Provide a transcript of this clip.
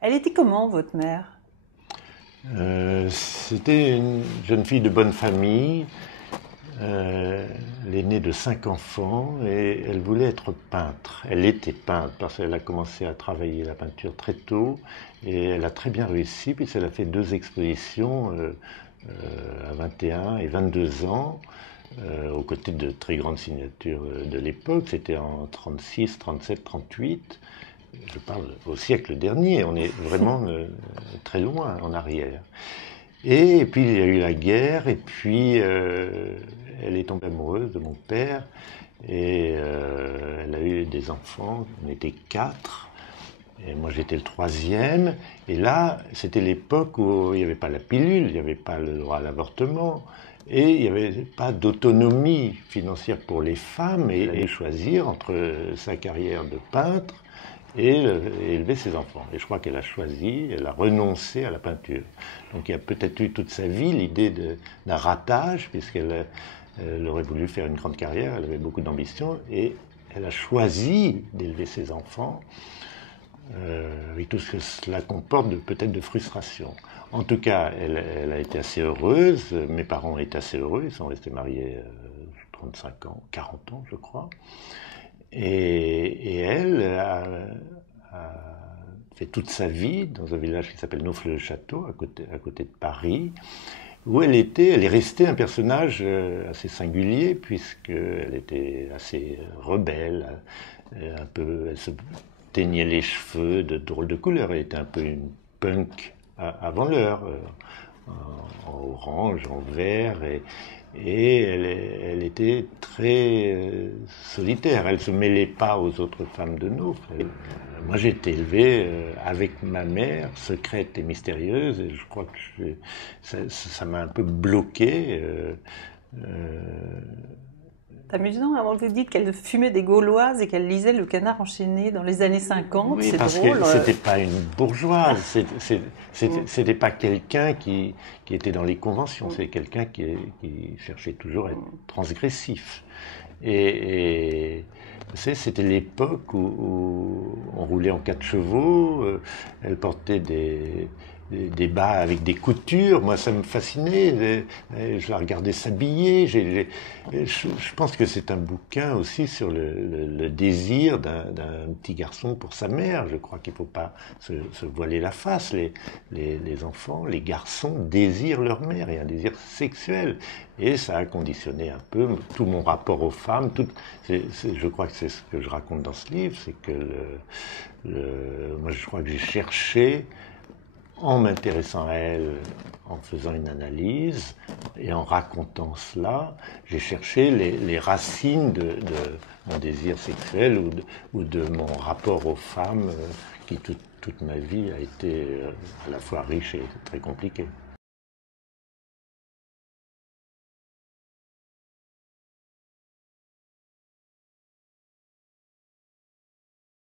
Elle était comment, votre mère? C'était une jeune fille de bonne famille, l'aînée de 5 enfants, et elle voulait être peintre. Elle était peintre parce qu'elle a commencé à travailler la peinture très tôt, et elle a très bien réussi, puisqu'elle a fait 2 expositions à 21 et 22 ans, aux côtés de très grandes signatures de l'époque. C'était en 36, 37, 38. Je parle au siècle dernier, on est vraiment très loin en arrière. Et puis il y a eu la guerre, et puis elle est tombée amoureuse de mon père, et elle a eu des enfants, on était 4, et moi j'étais le troisième, et là c'était l'époque où il n'y avait pas la pilule, il n'y avait pas le droit à l'avortement, et il n'y avait pas d'autonomie financière pour les femmes, et elle allait choisir entre sa carrière de peintre et élever ses enfants. Et je crois qu'elle a choisi, elle a renoncé à la peinture. Donc il y a peut-être eu toute sa vie l'idée d'un ratage, puisqu'elle aurait voulu faire une grande carrière, elle avait beaucoup d'ambition, et elle a choisi d'élever ses enfants, avec tout ce que cela comporte peut-être de frustration. En tout cas, elle a été assez heureuse, mes parents ont été assez heureux, ils sont restés mariés 35 ans, 40 ans je crois. Et elle a fait toute sa vie dans un village qui s'appelle Naufle-le-Château, à côté de Paris, où elle est restée un personnage assez singulier, puisqu'elle était assez rebelle, elle se teignait les cheveux de drôles de couleurs, elle était un peu une punk avant l'heure, en orange, en vert, et elle était très solitaire. Elle ne se mêlait pas aux autres femmes de Naufle. Moi, j'ai été élevé avec ma mère, secrète et mystérieuse, et je crois que ça m'a un peu bloqué. C'est amusant, avant que vous dites qu'elle fumait des Gauloises et qu'elle lisait Le Canard enchaîné dans les années 50, Oui, c'est parce drôle. que c'était pas une bourgeoise, c'était pas quelqu'un qui était dans les conventions, c'est quelqu'un qui cherchait toujours à être transgressif. Et c'était l'époque où on roulait en 4 chevaux, elle portait des bas avec des coutures, moi ça me fascinait, je la regardais s'habiller, je pense que c'est un bouquin aussi sur le désir d'un petit garçon pour sa mère. Je crois qu'il ne faut pas se voiler la face. Les enfants, les garçons désirent leur mère, et un désir sexuel. Et ça a conditionné un peu tout mon rapport aux femmes. Je crois que c'est ce que je raconte dans ce livre, c'est que moi je crois que j'ai cherché, en m'intéressant à elle, en faisant une analyse et en racontant cela, j'ai cherché les racines de mon désir sexuel ou de mon rapport aux femmes qui toute ma vie a été à la fois riche et très compliqué.